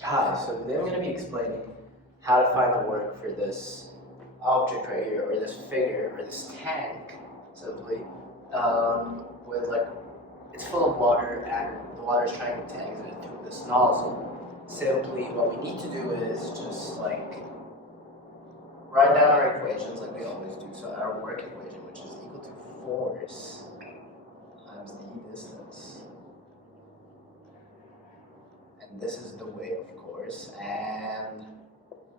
Hi, so today I'm going to be explaining how to find the work for this object right here, or this figure, or this tank, simply, with like, it's full of water, and the water is trying to exit through this nozzle. Simply, what we need to do is just like, write down our equations like we always do. So our work equation, which is equal to force times the distance. And this is the weight, of course, and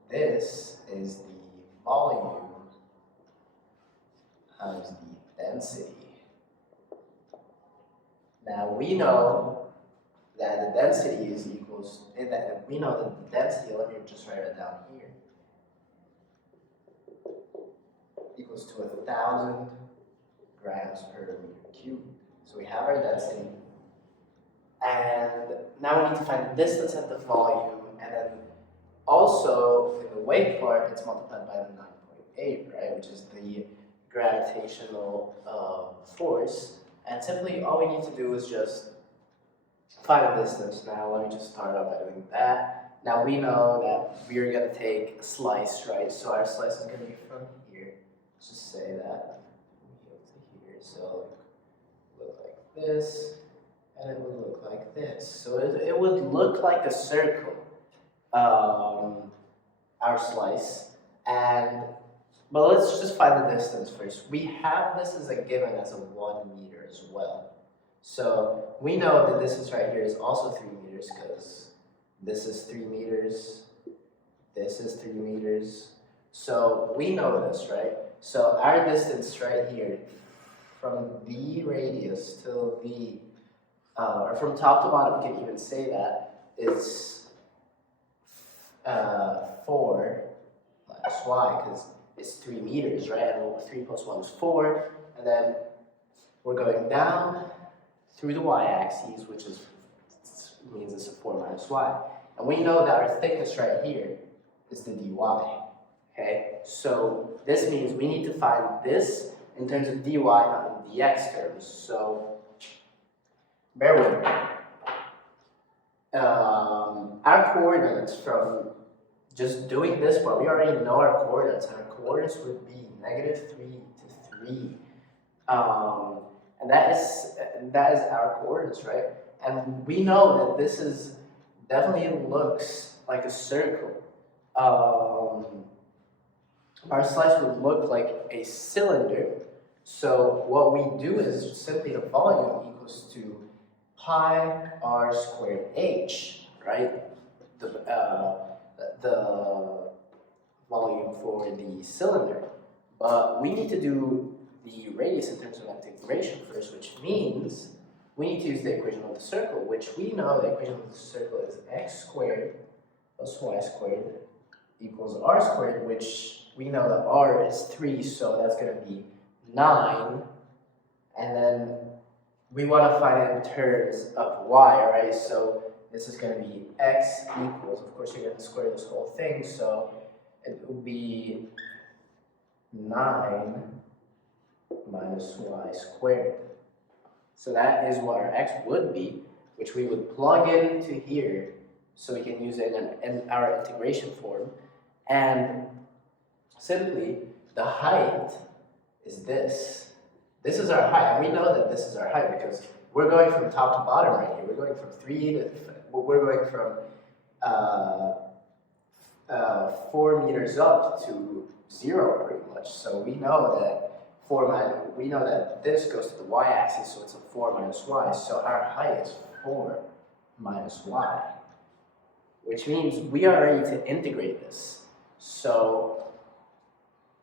this is the volume times the density. Now we know that the density is equals, we know that the density, let me just write it down here, equals to 1,000 grams per meter cubed. So we have our density. And now we need to find the distance at the volume, and then also in the weight part, it's multiplied by the 9.8, right, which is the gravitational force. And simply all we need to do is just find a distance. Now let me just start out by doing that. Now we know that we're going to take a slice, right? So our slice is going to be from here. Let's just say that from here to here. So it would look like this. And it would look like this. So it would look like a circle, our slice. But let's just find the distance first. We have this as a given as a 1 meter as well. So we know that this is right here is also 3 meters because this is 3 meters, this is 3 meters. So we know this, right? So our distance right here from the radius till the or from top to bottom, we can even say that it's 4 minus y, because it's 3 meters, right? And 3 plus 1 is 4. And then we're going down through the y-axis, which means it's a 4 minus y. And we know that our thickness right here is the dy. Okay? So this means we need to find this in terms of dy, not in dx terms. So bear with me. Our coordinates from just doing this part, we already know our coordinates, and our coordinates would be -3 to 3. And that is our coordinates, right? And we know that this is definitely looks like a circle. Our slice would look like a cylinder. So what we do is simply the volume equals to pi r squared h, right? The volume for the cylinder. But we need to do the radius in terms of integration first, which means we need to use the equation of the circle, which we know the equation of the circle is x squared plus y squared equals r squared, which we know that r is 3, so that's going to be 9. And then we want to find it in terms of y, right? So this is going to be x equals, of course, you're going to square this whole thing, so it will be 9 minus y squared. So that is what our x would be, which we would plug into here so we can use it in our integration form. And simply, the height is this. This is our height, and we know that this is our height because we're going from top to bottom right here. We're going from 3 to, we're going from 4 meters up to 0 pretty much. So we know that we know that this goes to the y-axis, so it's a 4 minus y. So our height is 4 minus y, which means we are ready to integrate this. So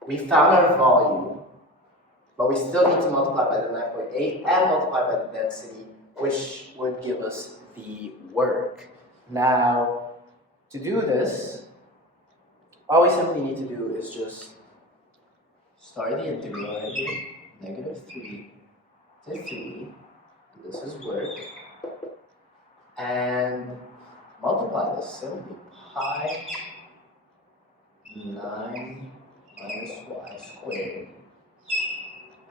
we found our volume, but we still need to multiply by the 9.8 and multiply by the density, which would give us the work. Now, to do this, all we simply need to do is just start the integral right here, -3 to 3, and this is work, and multiply this simply, pi 9 minus y squared,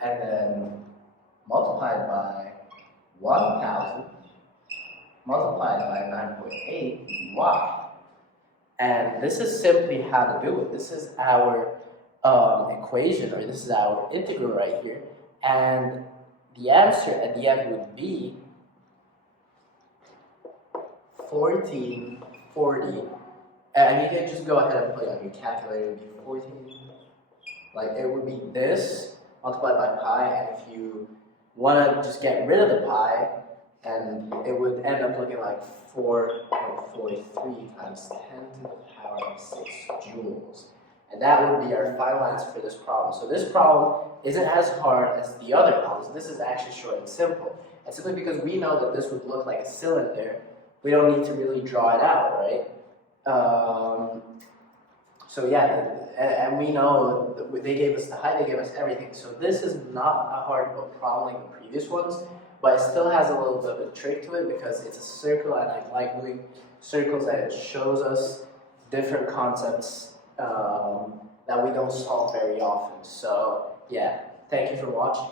and then multiplied by 1,000 multiplied by 9.8 dy. And this is simply how to do it. This is our equation, or this is our integral right here. And the answer at the end would be 1440. And you can just go ahead and put it on your calculator. It would be 14. Like it would be this multiplied by pi. And if you want to just get rid of the pi, and it would end up looking like 4.43 times 10 to the power of 6 joules. And that would be our final answer for this problem. So this problem isn't as hard as the other problems. This is actually short and simple. And simply because we know that this would look like a cylinder, we don't need to really draw it out, right? So yeah, and we know that they gave us the height, they gave us everything. So this is not a hard problem like the previous ones, but it still has a little bit of a trick to it because it's a circle, and I like doing circles, and it shows us different concepts that we don't solve very often. So yeah, thank you for watching.